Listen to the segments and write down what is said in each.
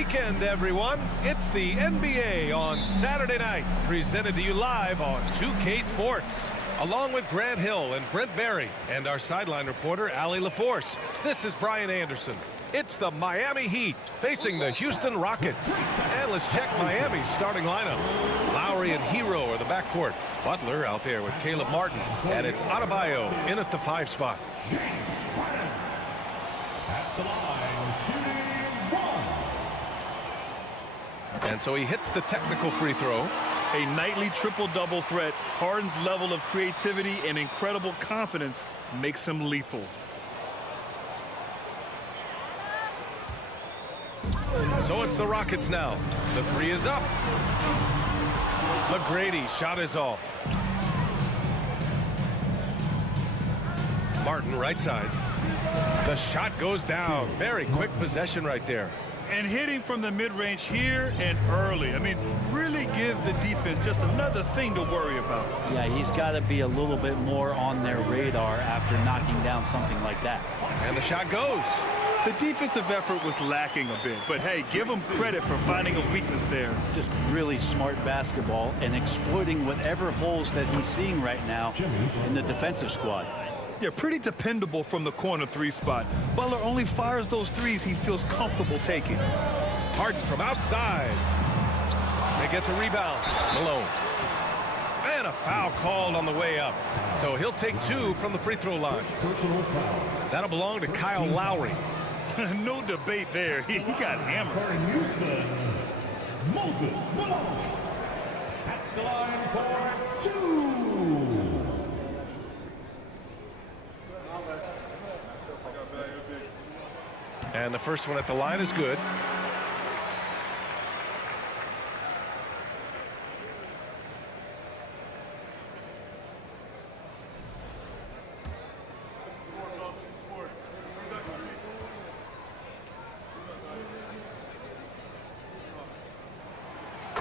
weekend, everyone. It's the NBA on Saturday night, presented to you live on 2K Sports. Along with Grant Hill and Brent Berry and our sideline reporter, Allie LaForce, this is Brian Anderson. It's the Miami Heat facing the Houston Rockets. And let's check Miami's starting lineup. Lowry and Hero are the backcourt. Butler out there with Caleb Martin. And it's Adebayo in at the 5 spot. At the line, shooting 1. And so he hits the technical free throw. A nightly triple-double threat. Harden's level of creativity and incredible confidence makes him lethal. So it's the Rockets now. The 3 is up. McGrady shot is off. Martin right side. The shot goes down. Very quick possession right there. And hitting from the mid-range here and early. I mean, really give the defense just another thing to worry about. Yeah, he's got to be a little bit more on their radar after knocking down something like that. And the shot goes. The defensive effort was lacking a bit, but hey, give him credit for finding a weakness there. Just really smart basketball and exploiting whatever holes that he's seeing right now in the defensive squad. Yeah, pretty dependable from the corner 3 spot. Butler only fires those threes he feels comfortable taking. Harden from outside. They get the rebound. Malone. And a foul called on the way up. So he'll take 2 from the free throw line. That'll belong to Kyle Lowry. No debate there. He got hammered. For Houston, Moses Malone. At the line for 2. And the first one at the line is good.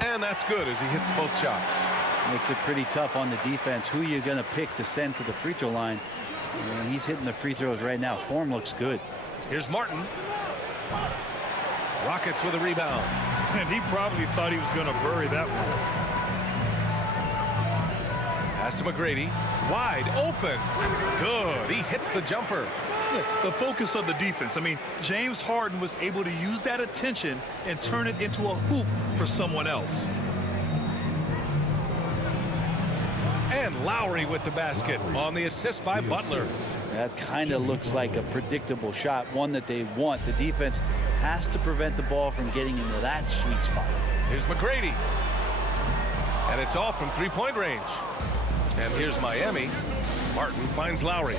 And that's good as he hits both shots. Makes it pretty tough on the defense. Who are you going to pick to send to the free throw line? And he's hitting the free throws right now. Form looks good. Here's Martin. Rockets with a rebound. And he probably thought he was going to bury that one. Pass to McGrady. Wide open. Good. He hits the jumper. Yeah, the focus of the defense. I mean, James Harden was able to use that attention and turn it into a hoop for someone else. And Lowry with the basket on the assist by Butler. That kind of looks like a predictable shot, one that they want. The defense has to prevent the ball from getting into that sweet spot. Here's McGrady. And it's off from 3-point range. And here's Miami. Martin finds Lowry.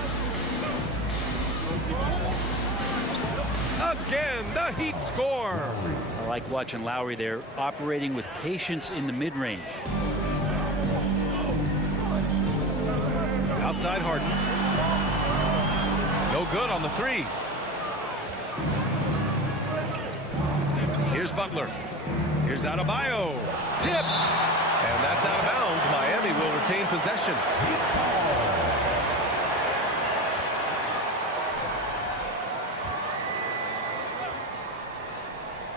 Again, the Heat score. I like watching Lowry there, operating with patience in the mid-range. Outside Harden. No good on the 3. Here's Butler. Here's Adebayo. Tipped. And that's out of bounds. Miami will retain possession.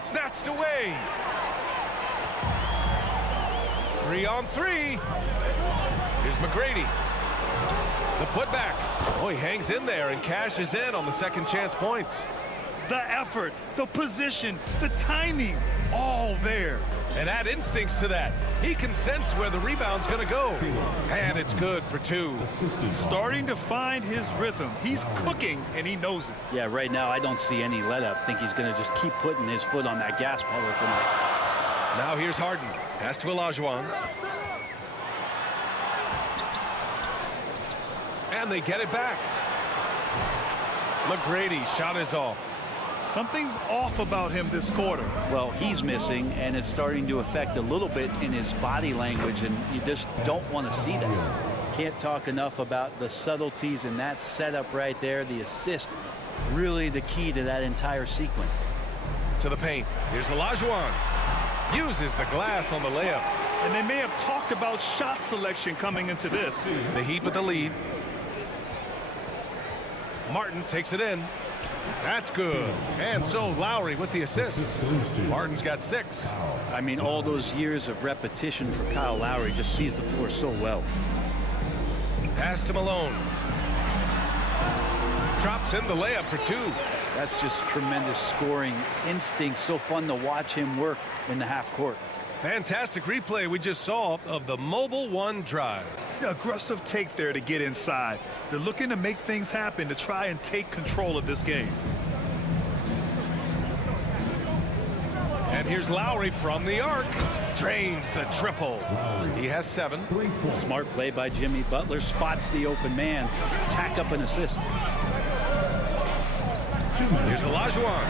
Snatched away. 3-on-3. Here's McGrady. The putback. Oh, he hangs in there and cashes in on the second chance points. The effort, the position, the timing, all there. And add instincts to that. He can sense where the rebound's going to go. And it's good for 2. Starting to find his rhythm. He's cooking, and he knows it. Yeah, right now I don't see any let-up. I think he's going to just keep putting his foot on that gas pedal tonight. Now here's Harden. Pass to Olajuwon. And they get it back. McGrady shot is off. Something's off about him this quarter. Well, he's missing, and it's starting to affect a little bit in his body language, and you just don't want to see that. Can't talk enough about the subtleties in that setup right there. The assist, really the key to that entire sequence. To the paint. Here's Olajuwon. Uses the glass on the layup. And they may have talked about shot selection coming into this. The Heat with the lead. Martin takes it in. That's good. And so Lowry with the assist. Martin's got 6. I mean, all those years of repetition for Kyle Lowry, just sees the floor so well. Pass to Malone. Drops in the layup for 2. That's just tremendous scoring instinct. So fun to watch him work in the half court. Fantastic replay we just saw of the Mobile One drive. Aggressive take there to get inside. They're looking to make things happen to try and take control of this game. And here's Lowry from the arc. Drains the triple. He has 7. Smart play by Jimmy Butler. Spots the open man. Tack up an assist. Here's Olajuwon.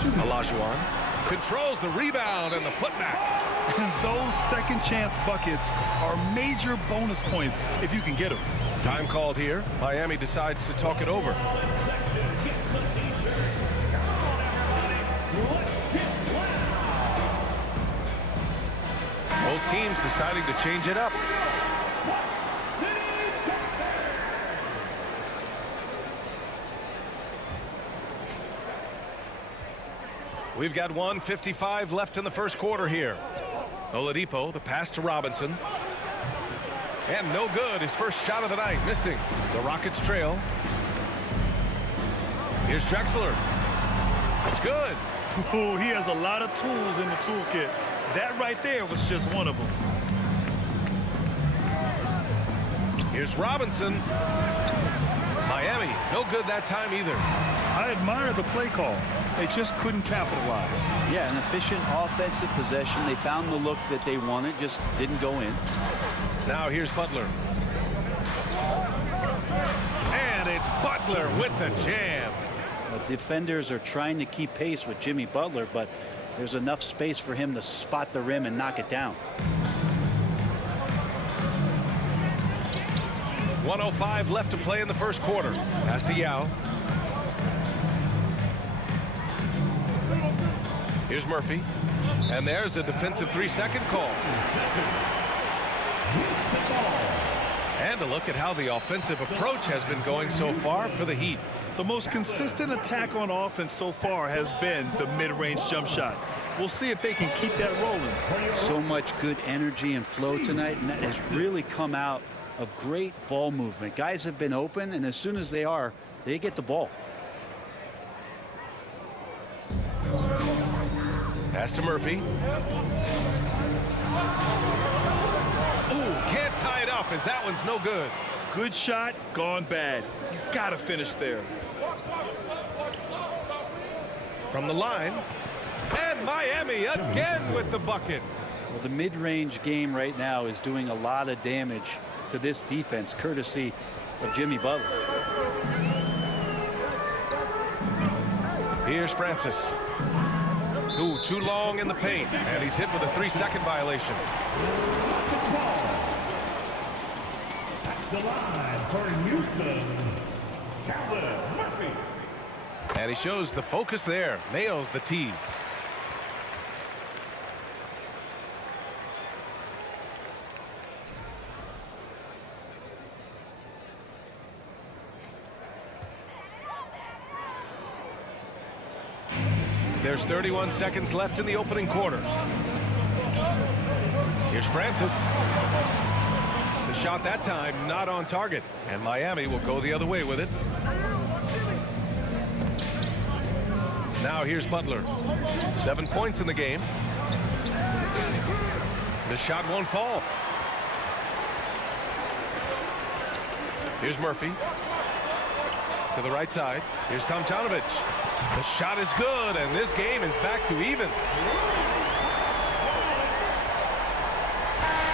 Olajuwon controls the rebound and the putback. Those second chance buckets are major bonus points if you can get them. Time called here. Miami decides to talk it over. Both teams deciding to change it up. We've got 1:55 left in the first quarter here. Oladipo, the pass to Robinson. And no good. His first shot of the night, missing. The Rockets trail. Here's Drexler. It's good. Oh, he has a lot of tools in the toolkit. That right there was just one of them. Here's Robinson. Miami, no good that time either. I admire the play call. They just couldn't capitalize. Yeah, an efficient offensive possession. They found the look that they wanted, just didn't go in. Now here's Butler. And it's Butler with the jam. The defenders are trying to keep pace with Jimmy Butler, but there's enough space for him to spot the rim and knock it down. 1:05 left to play in the first quarter. Pass to Yao. Here's Murphy. And there's a defensive 3-second call. And a look at how the offensive approach has been going so far for the Heat. The most consistent attack on offense so far has been the mid-range jump shot. We'll see if they can keep that rolling. So much good energy and flow tonight, and that has really come out of great ball movement. Guys have been open, and as soon as they are, they get the ball. Pass to Murphy. Ooh, can't tie it up as that one's no good. Good shot, gone bad. You gotta finish there. From the line. And Miami again with the bucket. Well, the mid-range game right now is doing a lot of damage to this defense, courtesy of Jimmy Butler. Here's Francis. Ooh, too long in the paint, and he's hit with a 3-second violation. At the line for Houston, Murphy. And he shows the focus there. Nails the tee. There's 31 seconds left in the opening quarter. Here's Francis. The shot that time not on target, and Miami will go the other way with it. Now here's Butler. 7 points in the game. The shot won't fall. Here's Murphy. To the right side. Here's Tomjanovich. The shot is good, and this game is back to even.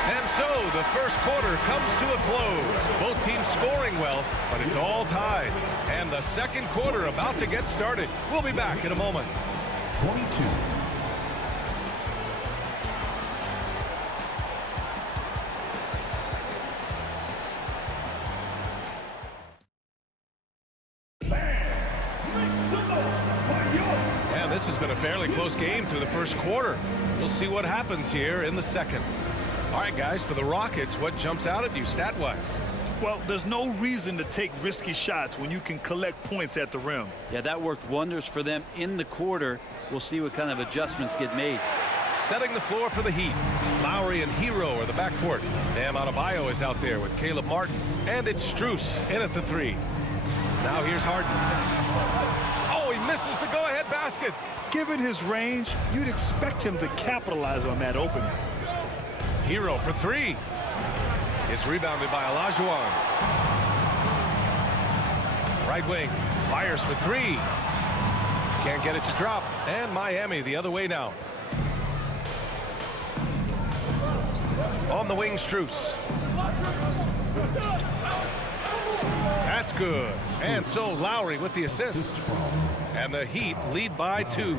And so the first quarter comes to a close. Both teams scoring well, but it's all tied. And the second quarter about to get started. We'll be back in a moment. 22. This has been a fairly close game through the first quarter. We'll see what happens here in the second. All right, guys, for the Rockets, what jumps out at you stat-wise? Well, there's no reason to take risky shots when you can collect points at the rim. Yeah, that worked wonders for them in the quarter. We'll see what kind of adjustments get made. Setting the floor for the Heat. Lowry and Hero are the backcourt. Bam Adebayo is out there with Caleb Martin. And it's Strus in at the three. Now here's Harden. Oh, he misses the go-ahead basket. Given his range, you'd expect him to capitalize on that opening. Hero for three. It's rebounded by Olajuwon. Right wing. Fires for three. Can't get it to drop. And Miami the other way now. On the wing, Strus. That's good. And so Lowry with the assist. And the Heat lead by 2.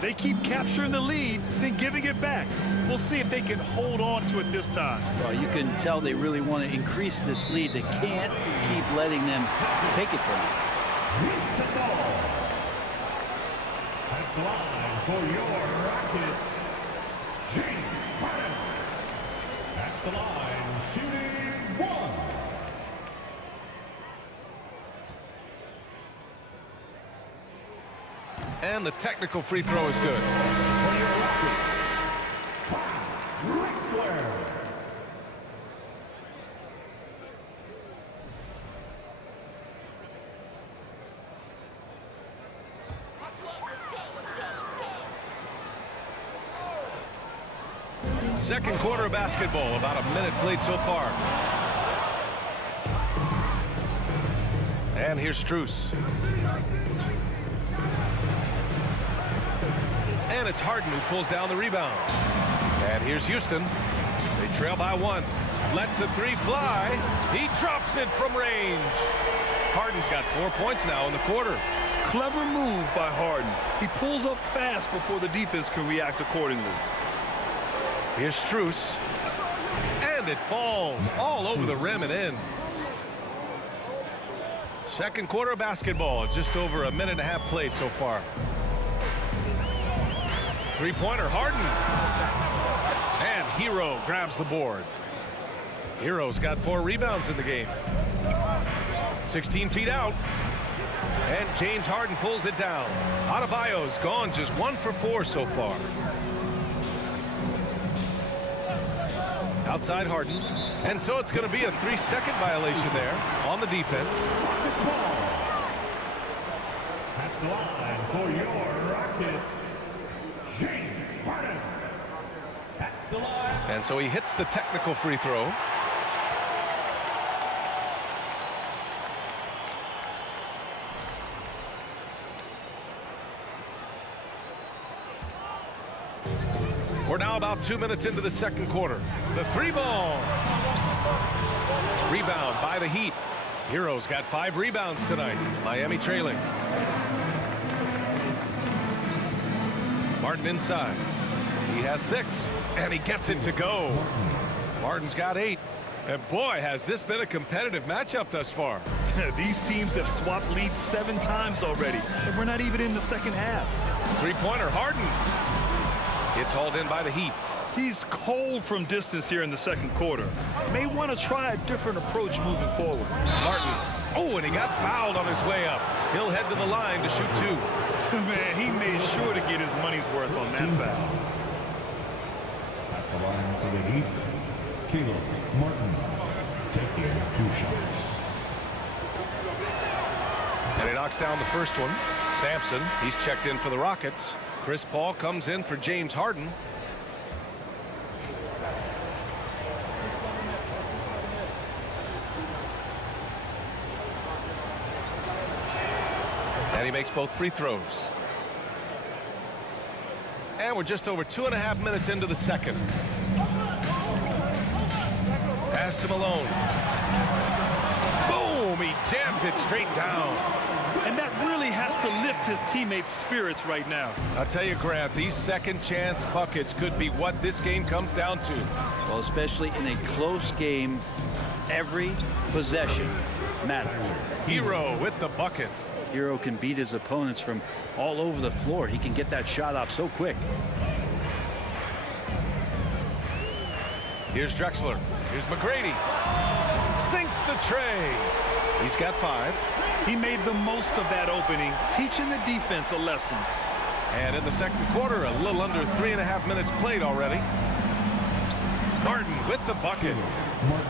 They keep capturing the lead, then giving it back. We'll see if they can hold on to it this time. Well, you can tell they really want to increase this lead. They can't keep letting them take it from them. At the line for your Rockets, James Harden. At the line, shooting 1. And the technical free throw is good. For your Rockets, Drexler. Second quarter of basketball, about a minute played so far. And here's Strus. And it's Harden who pulls down the rebound. And here's Houston. They trail by 1. Lets the three fly. He drops it from range. Harden's got 4 points now in the quarter. Clever move by Harden. He pulls up fast before the defense can react accordingly. Here's Strus. And it falls all over the rim and in. Second quarter of basketball, just over a minute and a half played so far. Three-pointer, Harden. And Hero grabs the board. Hero's got 4 rebounds in the game. 16 feet out. And James Harden pulls it down. Adebayo's gone just 1 for 4 so far. Outside Harden. And so it's going to be a 3-second violation there on the defense. At the line for your Rockets, James Harden. At the line. And so he hits the technical free throw. We're now about 2 minutes into the second quarter. The 3-ball. Rebound by the Heat. Hero's got 5 rebounds tonight. Miami trailing. Martin inside. He has 6. And he gets it to go. Martin's got 8. And boy, has this been a competitive matchup thus far. These teams have swapped leads 7 times already, and we're not even in the second half. Three-pointer, Harden. It's hauled in by the Heat. He's cold from distance here in the second quarter. May want to try a different approach moving forward. Martin. Oh, and he got fouled on his way up. He'll head to the line to shoot 2. Man, he made sure to get his money's worth on that foul. At the line for the Heat, Caleb Martin taking 2 shots. And he knocks down the first one. Sampson, he's checked in for the Rockets. Chris Paul comes in for James Harden. And he makes both free throws. And we're just over 2.5 minutes into the second. Pass to Malone. Boom! He jams it straight down. And that really has to lift his teammates' spirits right now. I'll tell you, Grant, these second chance buckets could be what this game comes down to. Well, especially in a close game, every possession matters. Hero with the bucket. Hero can beat his opponents from all over the floor. He can get that shot off so quick. Here's Drexler. Here's McGrady. sinks the tray. He's got 5. He made the most of that opening, teaching the defense a lesson. And in the second quarter, a little under 3.5 minutes played already. Martin with the bucket.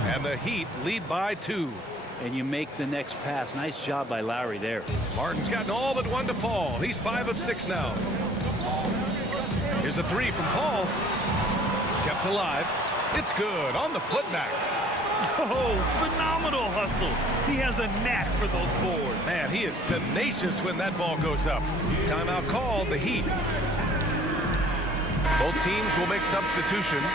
And the Heat lead by 2. And you make the next pass. Nice job by Lowry there. Martin's gotten all but 1 to fall. He's 5 of 6 now. Here's a 3 from Paul. Kept alive. It's good on the putback. Oh, phenomenal hustle. He has a knack for those boards. Man, he is tenacious when that ball goes up. Timeout called, the Heat. Both teams will make substitutions.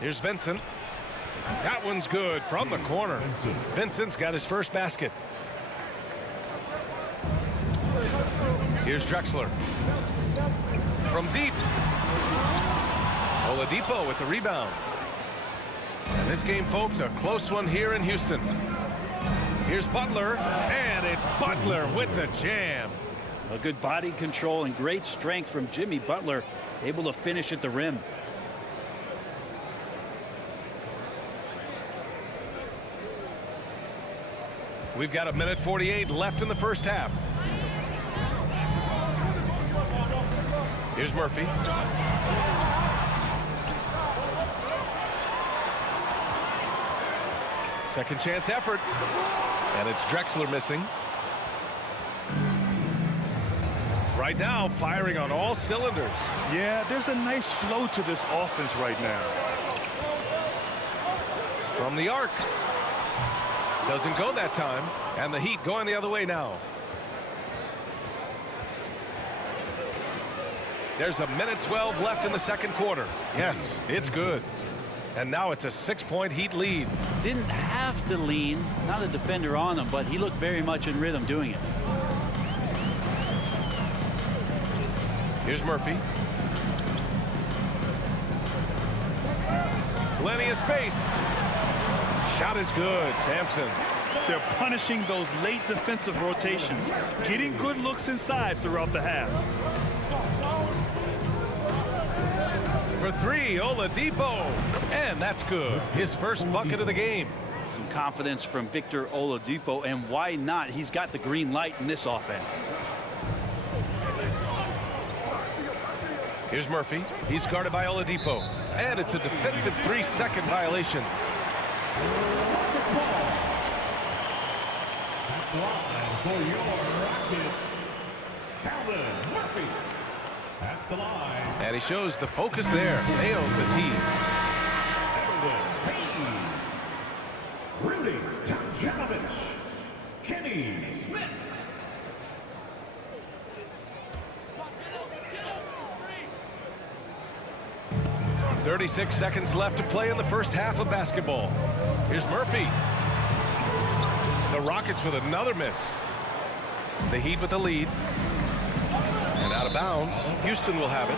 Here's Vincent. That one's good from the corner. Vincent's got his first basket. Here's Drexler. From deep. Oladipo with the rebound. And this game, folks, a close one here in Houston. Here's Butler, and it's Butler with the jam. A good body control and great strength from Jimmy Butler, able to finish at the rim. We've got 1:48 left in the first half. Here's Murphy. Second chance effort. And it's Drexler missing. Right now, firing on all cylinders. Yeah, there's a nice flow to this offense right now. From the arc. Doesn't go that time. And the Heat going the other way now. There's 1:12 left in the second quarter. Yes, it's good. And now it's a 6-point Heat lead. Didn't have to lean, not a defender on him, but he looked very much in rhythm doing it. Here's Murphy. Plenty of space. Shot is good, Sampson. They're punishing those late defensive rotations, getting good looks inside throughout the half. For 3, Oladipo. And that's good. His first bucket of the game. Some confidence from Victor Oladipo, and why not? He's got the green light in this offense. Here's Murphy. He's guarded by Oladipo. And it's a defensive 3-second violation. For your Rockets, Calvin Murphy at the line. And he shows the focus there. Nails the team. Rudy Tomjanovich, Kenny Smith. 36 seconds left to play in the first half of basketball. Here's Murphy. The Rockets with another miss. The Heat with the lead. And out of bounds. Houston will have it.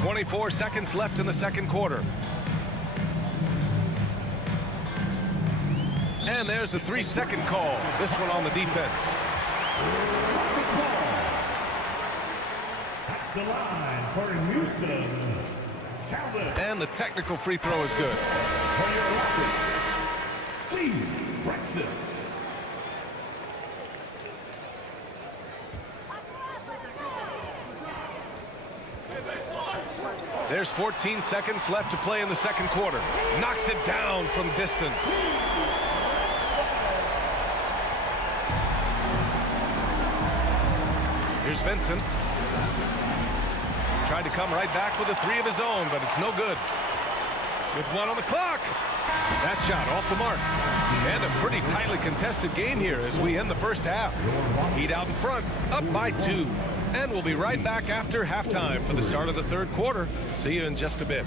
.24 seconds left in the second quarter. And there's a 3-second call. This one on the defense. At the line for Houston, Calvin. And the technical free throw is good. For your Rockets, Steve Francis. There's 14 seconds left to play in the second quarter. Knocks it down from distance. Here's Vincent. Tried to come right back with a 3 of his own, but it's no good. With 1 on the clock. That shot off the mark. And a pretty tightly contested game here as we end the first half. Heat out in front, up by 2. And we'll be right back after halftime for the start of the third quarter. See you in just a bit.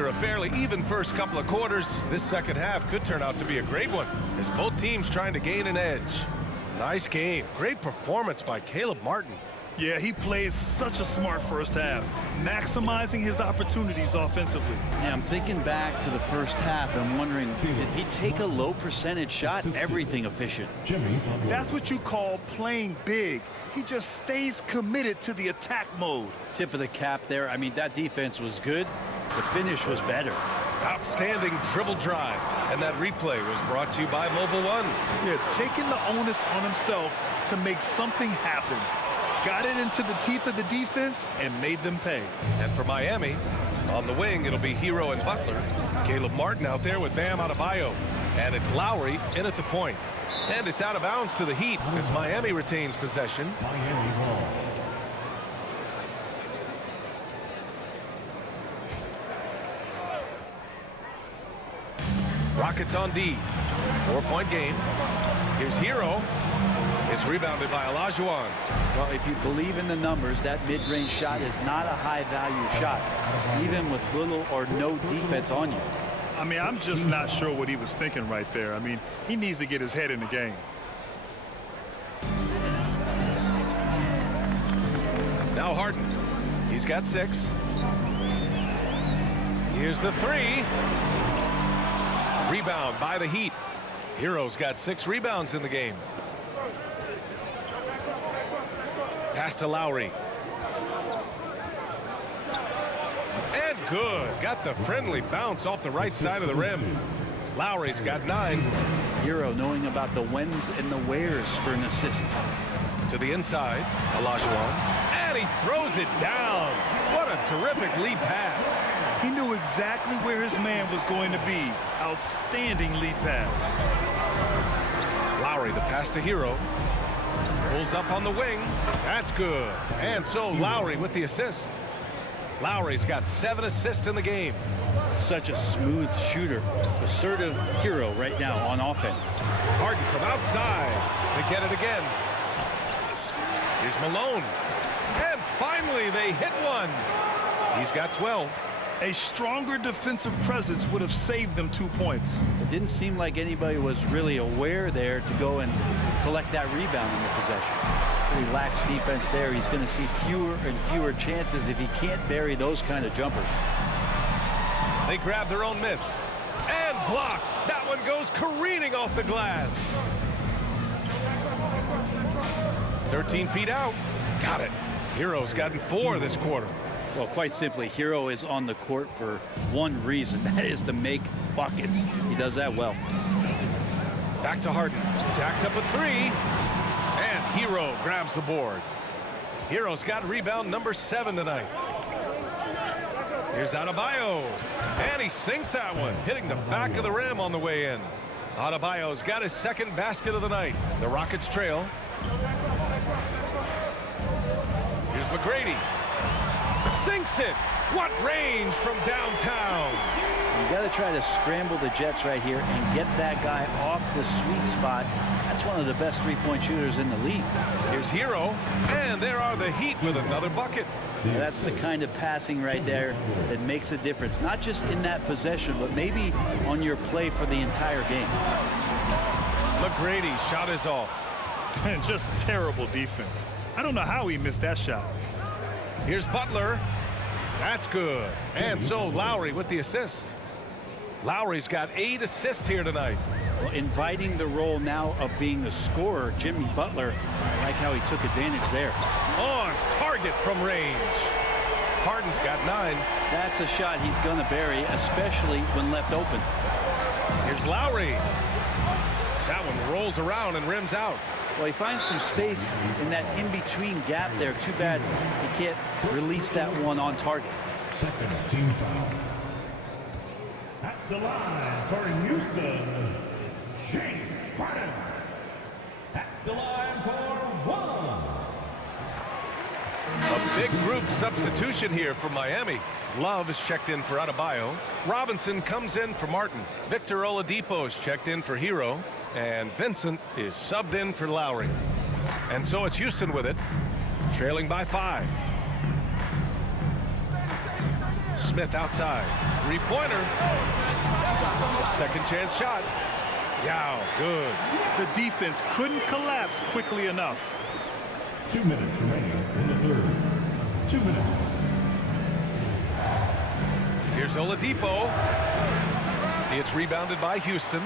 After a fairly even first couple of quarters, this second half could turn out to be a great one, as both teams trying to gain an edge. Nice game. Great performance by Caleb Martin. Yeah, he played such a smart first half, maximizing his opportunities offensively. Yeah, I'm thinking back to the first half and wondering, did he take a low percentage shot? Everything efficient. That's what you call playing big. He just stays committed to the attack mode. Tip of the cap there. I mean, that defense was good. The finish was better. Outstanding dribble drive. And that replay was brought to you by Mobile One. Yeah, taking the onus on himself to make something happen. Got it into the teeth of the defense and made them pay. And for Miami, on the wing, it'll be Hero and Butler. Caleb Martin out there with Bam Adebayo. And it's Lowry in at the point. And it's out of bounds to the Heat as Miami retains possession. Miami ball. Rockets on D. 4-point game. Here's Hero. It's rebounded by Olajuwon. Well, if you believe in the numbers, that mid-range shot is not a high-value shot, even with little or no defense on you. I mean, I'm just not sure what he was thinking right there. I mean, he needs to get his head in the game. Now Harden. He's got 6. Here's the 3. Rebound by the Heat. Hero's got 6 rebounds in the game. Pass to Lowry. And good. Got the friendly bounce off the right side of the rim. Lowry's got 9. Hero knowing about the whens and the wheres for an assist. To the inside, Olajuwon. And he throws it down. What a terrific lead pass. He knew exactly where his man was going to be. Outstanding lead pass. Lowry, the pass to Hero. Pulls up on the wing. That's good. And so Lowry with the assist. Lowry's got 7 assists in the game. Such a smooth shooter. Assertive Hero right now on offense. Harden from outside. They get it again. Here's Malone. And finally they hit one. He's got 12. A stronger defensive presence would have saved them 2 points. It didn't seem like anybody was really aware there to go and collect that rebound in the possession. Pretty lax defense there. He's going to see fewer and fewer chances if he can't bury those kind of jumpers. They grab their own miss. And blocked. That one goes careening off the glass. 13 feet out. Got it. Hero's gotten 4 this quarter. Well, quite simply, Hero is on the court for one reason. That is to make buckets. He does that well. Back to Harden. Jacks up a 3. And Hero grabs the board. Hero's got rebound number 7 tonight. Here's Adebayo. And he sinks that one, hitting the back of the rim on the way in. Adebayo's got his 2nd basket of the night. The Rockets trail. Here's McGrady. Sinks it. What range from downtown. You got to try to scramble the Jets right here and get that guy off the sweet spot. That's one of the best three-point shooters in the league. Here's Hero. And there are the Heat with another bucket. That's the kind of passing right there that makes a difference, not just in that possession, but maybe on your play for the entire game. McGrady shot is off. And just terrible defense. I don't know how he missed that shot. Here's Butler. That's good. And so Lowry with the assist. Lowry's got 8 assists here tonight. Well, inviting the role now of being the scorer, Jimmy Butler. I like how he took advantage there. On target from range. Harden's got 9. That's a shot he's going to bury, especially when left open. Here's Lowry. That one rolls around and rims out. Well, he finds some space in that in-between gap there. Too bad he can't release that one on target. 2nd team foul. At the line for Houston, James Harden. At the line for 1. A big group substitution here for Miami. Love is checked in for Adebayo. Robinson comes in for Martin. Victor Oladipo is checked in for Hero. And Vincent is subbed in for Lowry. And so it's Houston with it, trailing by 5. Smith outside. Three-pointer. Second chance shot. Yeah, good. The defense couldn't collapse quickly enough. 2 minutes remaining in the third. 2 minutes. Here's Oladipo. It's rebounded by Houston.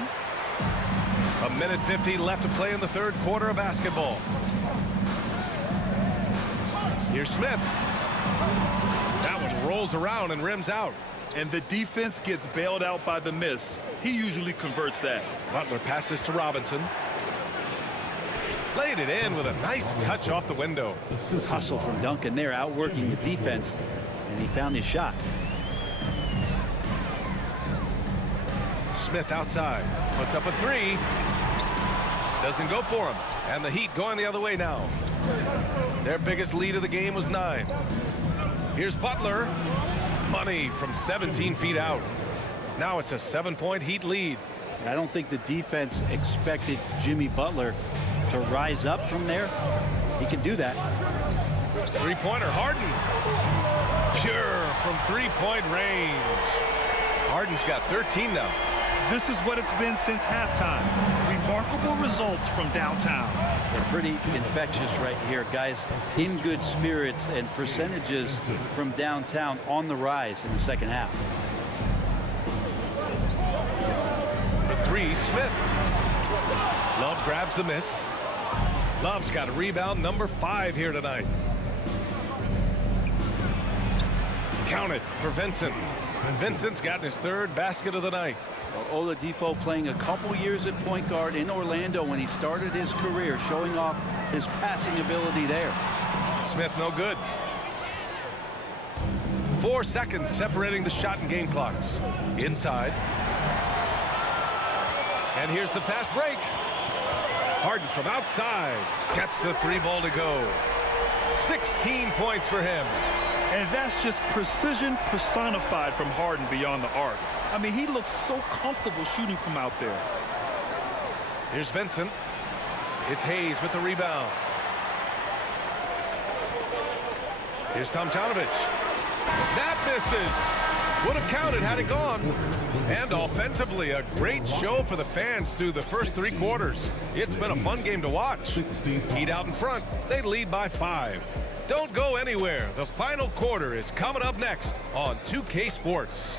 1:50 left to play in the third quarter of basketball. Here's Smith. That one rolls around and rims out. And the defense gets bailed out by the miss. He usually converts that. Butler passes to Robinson. Laid it in with a nice touch off the window. Hustle from Duncan there, outworking the defense, and he found his shot. Smith outside. Puts up a three. Doesn't go for him. And the Heat going the other way now. Their biggest lead of the game was 9. Here's Butler. Money from 17 feet out. Now it's a 7-point Heat lead. I don't think the defense expected Jimmy Butler to rise up from there. He can do that. Three-pointer, Harden. Pure from three-point range. Harden's got 13 now. This is what it's been since halftime. Remarkable results from downtown. They're pretty infectious right here, guys. In good spirits, and percentages from downtown on the rise in the second half. For three, Smith. Love grabs the miss. Love's got a rebound, number 5 here tonight. Count it for Vincent. Vincent's gotten his 3rd basket of the night. Well, Oladipo playing a couple years at point guard in Orlando when he started his career, showing off his passing ability there. Smith no good. 4 seconds separating the shot and game clocks. Inside. And here's the fast break. Harden from outside gets the 3-ball to go. 16 points for him. And that's just precision personified from Harden beyond the arc. I mean, he looks so comfortable shooting from out there. Here's Vincent. It's Hayes with the rebound. Here's Tomjanovich. That misses. Would have counted had it gone. And offensively, a great show for the fans through the first 3 quarters. It's been a fun game to watch. Heat out in front. They lead by 5. Don't go anywhere. The final quarter is coming up next on 2K Sports.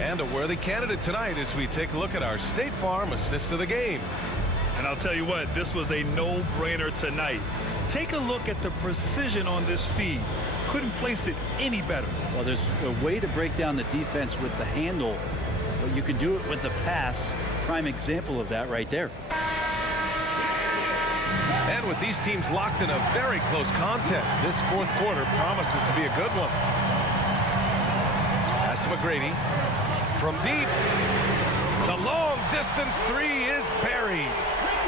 And a worthy candidate tonight as we take a look at our State Farm assist of the game. And I'll tell you what, this was a no-brainer tonight. Take a look at the precision on this feed. Couldn't place it any better. Well, there's a way to break down the defense with the handle, but you can do it with the pass. Prime example of that right there. And with these teams locked in a very close contest, this 4th quarter promises to be a good one. Pass to McGrady. From deep, the long-distance 3 is buried.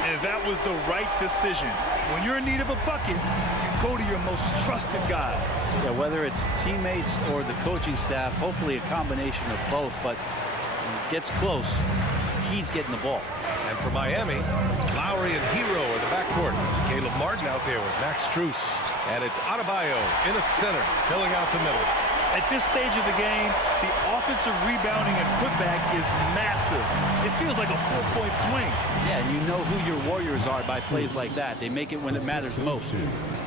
And that was the right decision. When you're in need of a bucket, you go to your most trusted guys. Yeah, whether it's teammates or the coaching staff, hopefully a combination of both, but when it gets close, he's getting the ball. And for Miami, Lowry and Hero are the backcourt. Caleb Martin out there with Max Strus. And it's Adebayo in at center, filling out the middle. At this stage of the game, the offensive rebounding and putback is massive. It feels like a 4-point swing. Yeah, and you know who your Warriors are by plays like that. They make it when it matters most.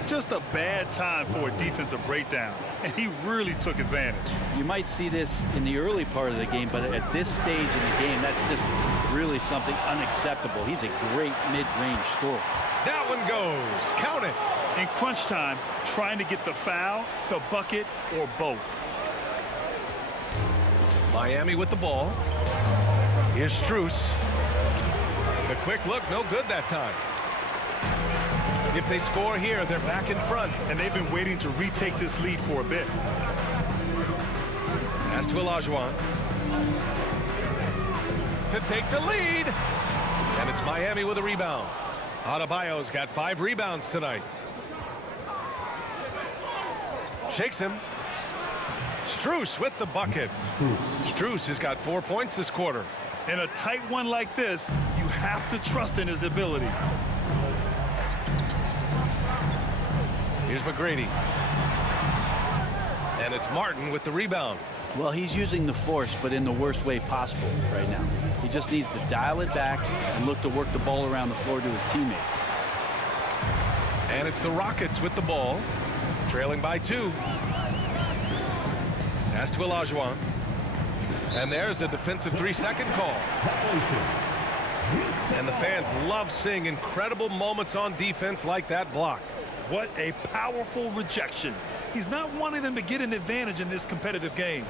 Just a bad time for a defensive breakdown, and he really took advantage. You might see this in the early part of the game, but at this stage in the game, that's just really something unacceptable. He's a great mid-range scorer. That one goes. Count it. In crunch time, trying to get the foul, the bucket, or both. Miami with the ball. Here's Strus. The quick look, no good that time. If they score here, they're back in front. And they've been waiting to retake this lead for a bit. Pass to Olajuwon. To take the lead. And it's Miami with a rebound. Adebayo's got 5 rebounds tonight. Shakes him. Strus with the bucket. Strus has got 4 points this quarter. In a tight one like this, you have to trust in his ability. Here's McGrady. And it's Martin with the rebound. Well, he's using the force, but in the worst way possible right now. He just needs to dial it back and look to work the ball around the floor to his teammates. And it's the Rockets with the ball, trailing by 2. Pass to Olajuwon. And there's a defensive 3-second call. And the fans love seeing incredible moments on defense like that block. What a powerful rejection. He's not wanting them to get an advantage in this competitive game.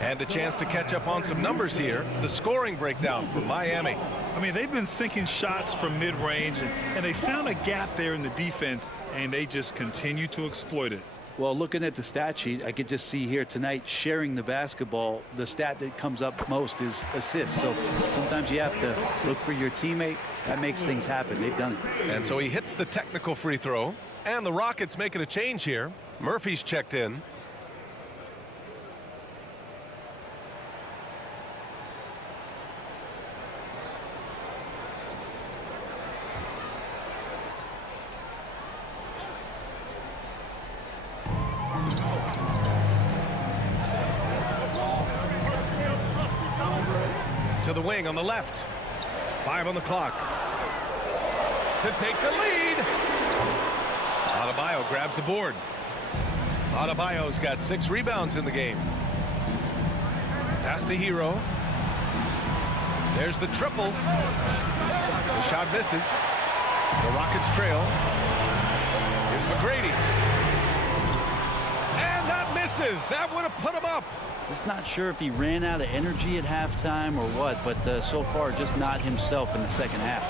And a chance to catch up on some numbers here. The scoring breakdown for Miami. I mean, they've been sinking shots from mid-range, and they found a gap there in the defense, and they just continue to exploit it. Well, looking at the stat sheet, I could just see here tonight sharing the basketball. The stat that comes up most is assists. So sometimes you have to look for your teammate. That makes things happen. They've done it. And so he hits the technical free throw. And the Rockets making a change here. Murphy's checked in. To the wing on the left. 5 on the clock. To take the lead. Adebayo grabs the board. Adebayo's got 6 rebounds in the game. Pass to Hero. There's the triple. The shot misses. The Rockets trail. Here's McGrady. And that misses. That would have put him up. Just not sure if he ran out of energy at halftime or what, but so far just not himself in the second half.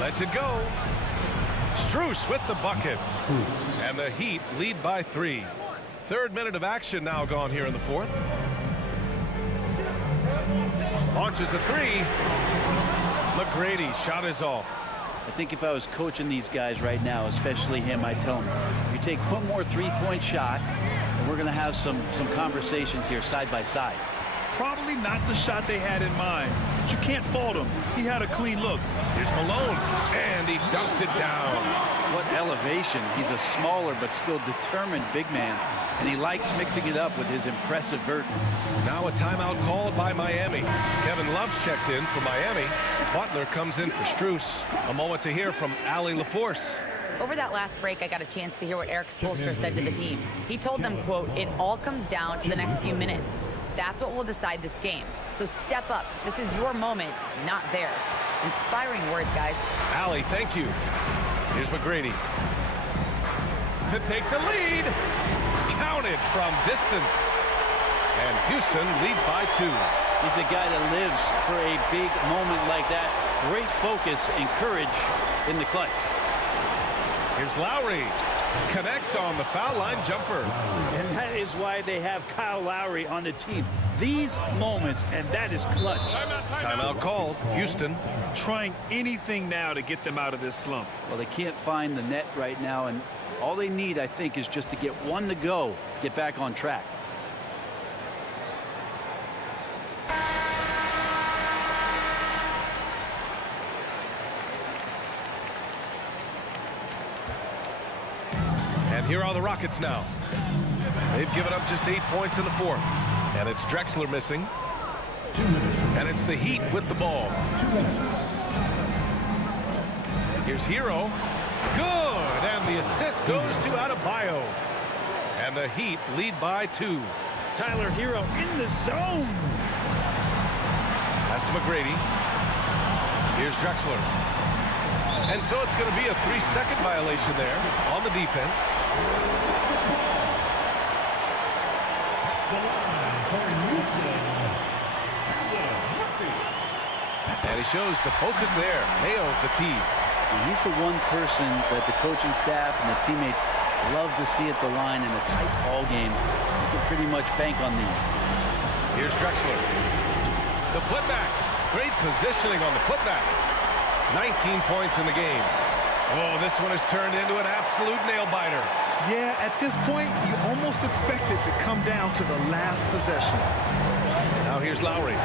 Lets it go. Strus with the bucket. And the Heat lead by 3. 3rd minute of action now gone here in the 4th. Launches a 3. McGrady shot is off. I think if I was coaching these guys right now, especially him, I'd tell him, you take one more 3-point shot, and we're going to have some conversations here side by side. Probably not the shot they had in mind, but you can't fault him. He had a clean look. Here's Malone, and he dunks it down. What elevation. He's a smaller but still determined big man, and he likes mixing it up with his impressive vert. Now a timeout called by Miami. Kevin Love's checked in for Miami. Butler comes in for Strus. A moment to hear from Allie LaForce. Over that last break, I got a chance to hear what Eric Spoelstra said to the team. He told them, quote, "It all comes down to the next few minutes. That's what will decide this game. So step up. This is your moment, not theirs." Inspiring words, guys. Allie, thank you. Here's McGrady. To take the lead. Counted from distance. And Houston leads by 2. He's a guy that lives for a big moment like that. Great focus and courage in the clutch. Here's Lowry. Connects on the foul line jumper. And that is why they have Kyle Lowry on the team. These moments, and that is clutch. Timeout called. Houston. Trying anything now to get them out of this slump. Well, they can't find the net right now, and all they need, I think, is just to get one to go, get back on track. And here are the Rockets now. They've given up just 8 points in the 4th. And it's Drexler missing. 2 minutes. And it's the Heat with the ball. 2 minutes. Here's Hero. Good. And the assist goes to Adebayo. And the Heat lead by 2. Tyler Hero in the zone. Pass to McGrady. Here's Drexler. And so it's going to be a 3-second violation there on the defense. And he shows the focus there. Nails the tee. And he's the one person that the coaching staff and the teammates love to see at the line in a tight ball game. You can pretty much bank on these. Here's Drexler. The putback. Great positioning on the putback. 19 points in the game. Oh, this one has turned into an absolute nail-biter. Yeah, at this point, you almost expect it to come down to the last possession. Now here's Lowry.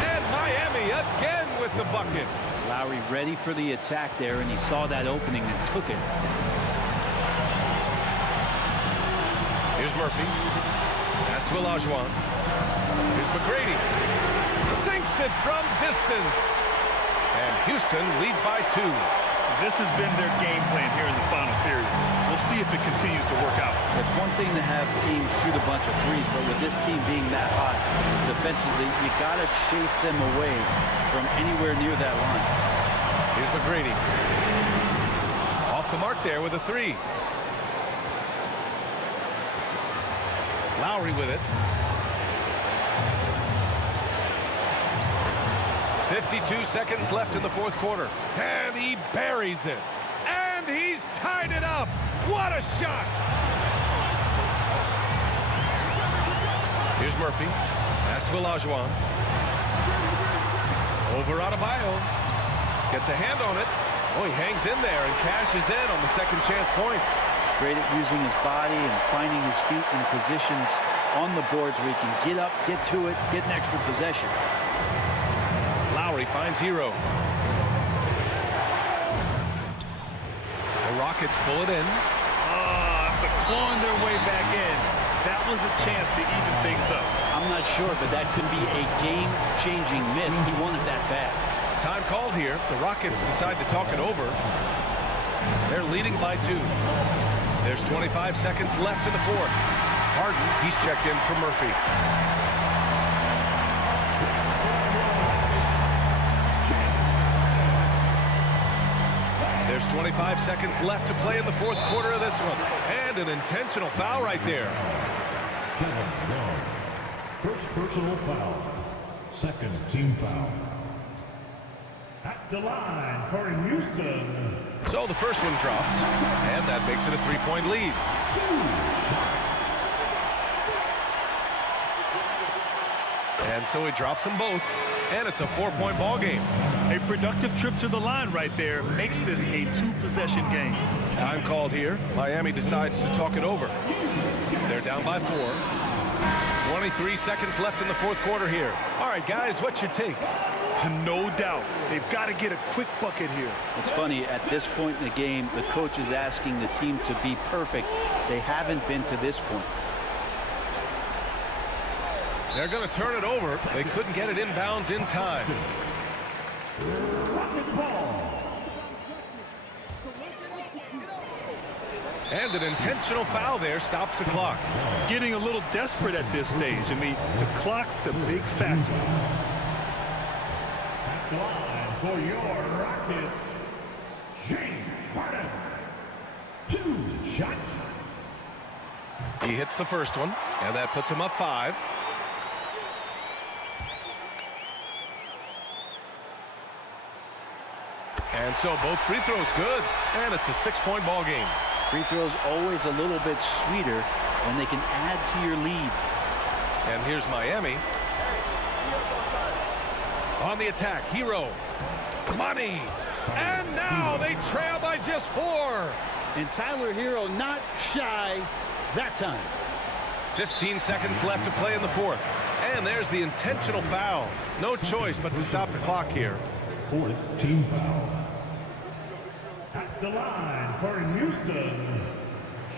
And Miami again with the bucket. Lowry ready for the attack there, and he saw that opening and took it. Here's Murphy. Pass to Olajuwon. Here's McGrady. Sinks it from distance. And Houston leads by 2. This has been their game plan here in the final period. We'll see if it continues to work out. It's one thing to have teams shoot a bunch of threes, but with this team being that hot defensively, you got to chase them away from anywhere near that line. Here's McGrady. Off the mark there with a 3. Lowry with it. 52 seconds left in the fourth quarter. And he buries it. And he's tied it up. What a shot. Here's Murphy. Pass to Olajuwon. Over Adebayo. Gets a hand on it. Oh, he hangs in there and cashes in on the second chance points. Great at using his body and finding his feet in positions on the boards where he can get up, get to it, get an extra possession. Lowry finds Hero. The Rockets pull it in. But clawing their way back in, that was a chance to even things up. I'm not sure, but that could be a game-changing miss. He wanted that bad. Time called here. The Rockets decide to talk it over. They're leading by 2. There's 25 seconds left in the fourth. Harden, he's checked in for Murphy. There's 25 seconds left to play in the fourth quarter of this one. And an intentional foul right there. First personal foul. Second team foul. At the line for Houston. So the first one drops. And that makes it a 3-point lead. 2 shots. And so he drops them both. And it's a 4-point ball game. A productive trip to the line right there makes this a 2-possession game. Time called here. Miami decides to talk it over. They're down by 4. 23 seconds left in the fourth quarter here. All right, guys, what's your take? No doubt. They've got to get a quick bucket here. It's funny, at this point in the game, the coach is asking the team to be perfect. They haven't been to this point. They're going to turn it over. They couldn't get it inbounds in time. Rockets ball. And an intentional foul there stops the clock. Getting a little desperate at this stage. I mean, the clock's the big factor. At the line for your Rockets, James Harden. 2 shots. He hits the first one, and that puts him up 5. And so both free throws good, and it's a 6-point ball game. Free throws always a little bit sweeter when they can add to your lead. And here's Miami. On the attack, Hero. Money. And now they trail by just 4. And Tyler Hero not shy that time. 15 seconds left to play in the fourth. And there's the intentional foul. No choice but to stop the clock here. 4th team foul. At the line for Houston,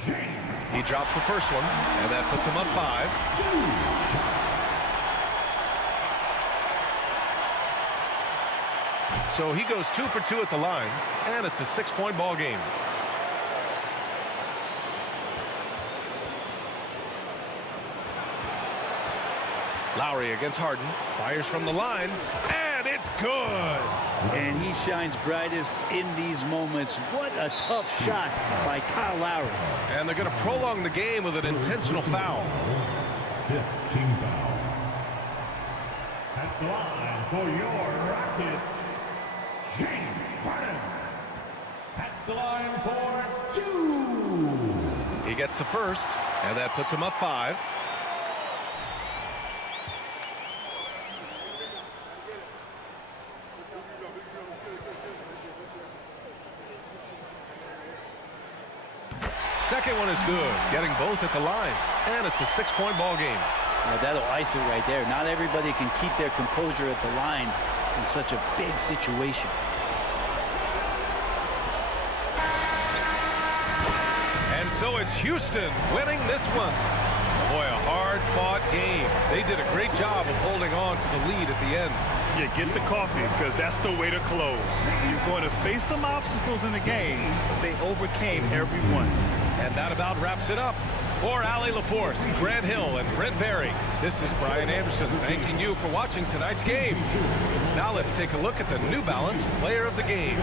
James. He drops the first one, and that puts him up 5. 2 shots. So he goes 2 for 2 at the line, and it's a 6-point ball game. Lowry against Harden, fires from the line, and it's good. And he shines brightest in these moments. What a tough shot by Kyle Lowry. And they're going to prolong the game with an intentional foul. 5th team foul. At the line for your Rockets, James Harden. At the line for 2. He gets the first, and that puts him up 5. Second one is good, getting both at the line, and it's a 6-point ball game. Now that'll ice it right there. Not everybody can keep their composure at the line in such a big situation. it's Houston winning this one. Boy, a hard-fought game. They did a great job of holding on to the lead at the end. Yeah, get the coffee, because that's the way to close. You're going to face some obstacles in the game. They overcame every one. And that about wraps it up. For Allie LaForce, Grant Hill, and Brent Barry, this is Brian Anderson thanking you for watching tonight's game. Now let's take a look at the New Balance Player of the Game.